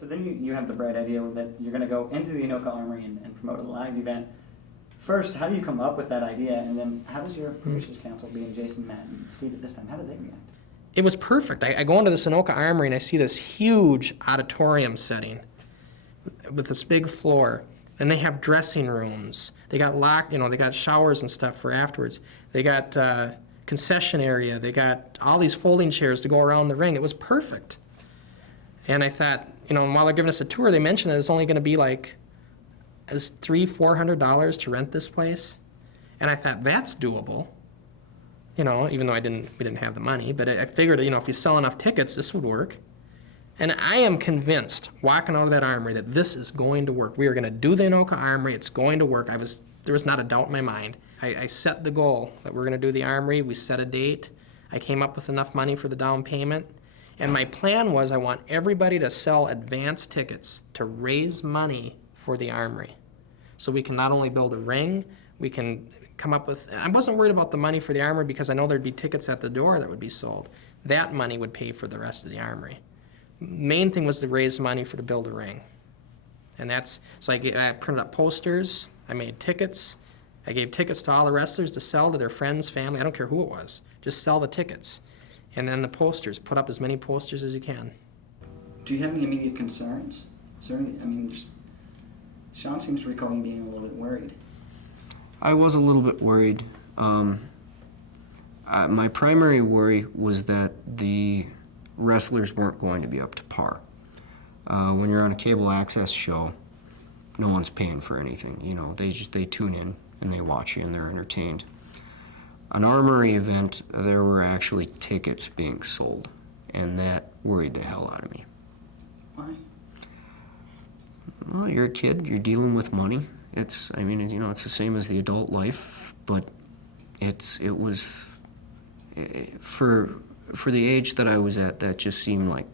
so then you have the bright idea that you're going to go into the Anoka Armory and promote a live event. First, how do you come up with that idea, and then how does your producers council, being Jason, Matt, and Steve at this time, how do they react? It was perfect. I go into this Anoka Armory and I see this huge auditorium setting with this big floor, and they have dressing rooms. They got they got showers and stuff for afterwards. They got concession area. They got all these folding chairs to go around the ring. It was perfect. And I thought, while they're giving us a tour, they mentioned that it's only going to be like as $300-400 to rent this place. And I thought, that's doable. Even though we didn't have the money, but I figured, if you sell enough tickets, this would work. And I am convinced, walking out of that armory, that this is going to work. We are going to do the Anoka Armory. It's going to work. There was not a doubt in my mind. I set the goal that we're going to do the armory. We set a date. I came up with enough money for the down payment. And my plan was I want everybody to sell advance tickets to raise money for the armory. So we can not only build a ring, we can come up with, I wasn't worried about the money for the armory because I know there'd be tickets at the door that would be sold. That money would pay for the rest of the armory. Main thing was to raise money to build a ring. And so I printed up posters, I made tickets, I gave tickets to all the wrestlers to sell to their friends, family, I don't care who it was, just sell the tickets. And then the posters, put up as many posters as you can. Do you have any immediate concerns? Sean seems to recall you being a little bit worried. I was a little bit worried. My primary worry was that the wrestlers weren't going to be up to par. When you're on a cable access show, no one's paying for anything. They tune in and they watch you and they're entertained. An armory event, there were actually tickets being sold, and that worried the hell out of me. Why? Well, you're a kid. You're dealing with money. It's the same as the adult life, but it was for the age that I was at, that just seemed like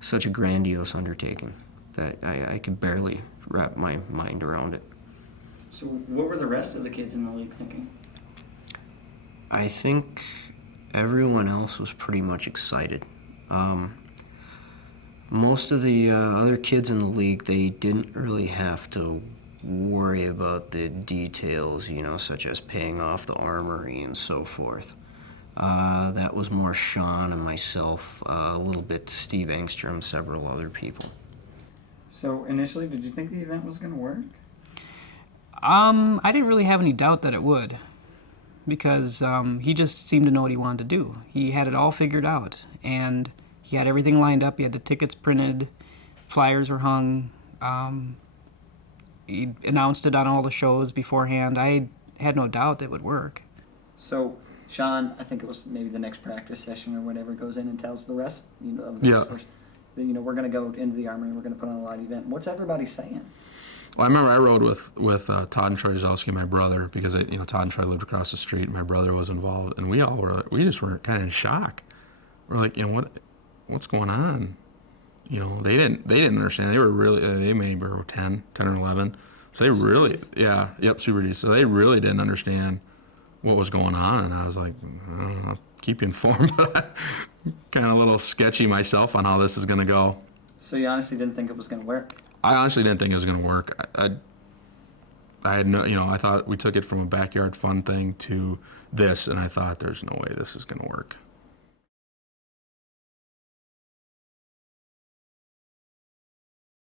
such a grandiose undertaking that I could barely wrap my mind around it. So what were the rest of the kids in the league thinking? I think everyone else was pretty much excited. Most of the other kids in the league, they didn't really have to worry about the details, such as paying off the armory and so forth. That was more Sean and myself, a little bit Steve Engstrom, several other people. So initially, did you think the event was going to work? I didn't really have any doubt that it would, because he just seemed to know what he wanted to do. He had it all figured out, and he had everything lined up. He had the tickets printed, flyers were hung. He announced it on all the shows beforehand. I had no doubt it would work. So Sean, I think it was maybe the next practice session or whatever, goes in and tells the rest of the wrestlers that, we're going to go into the armory and we're going to put on a live event. What's everybody saying? Well, I remember I rode with Todd and Troy Zalski, my brother, because Todd and Troy lived across the street, and my brother was involved, and we just were kind of in shock. We're like, what's going on? They didn't understand. They were really, they maybe were 10 or 11. So they really, Super D. So they really didn't understand what was going on. And I was like, I don't know, I'll keep you informed. But kind of a little sketchy myself on how this is going to go. So you honestly didn't think it was going to work? I honestly didn't think it was going to work. I had no, I thought we took it from a backyard fun thing to this, and I thought there's no way this is going to work.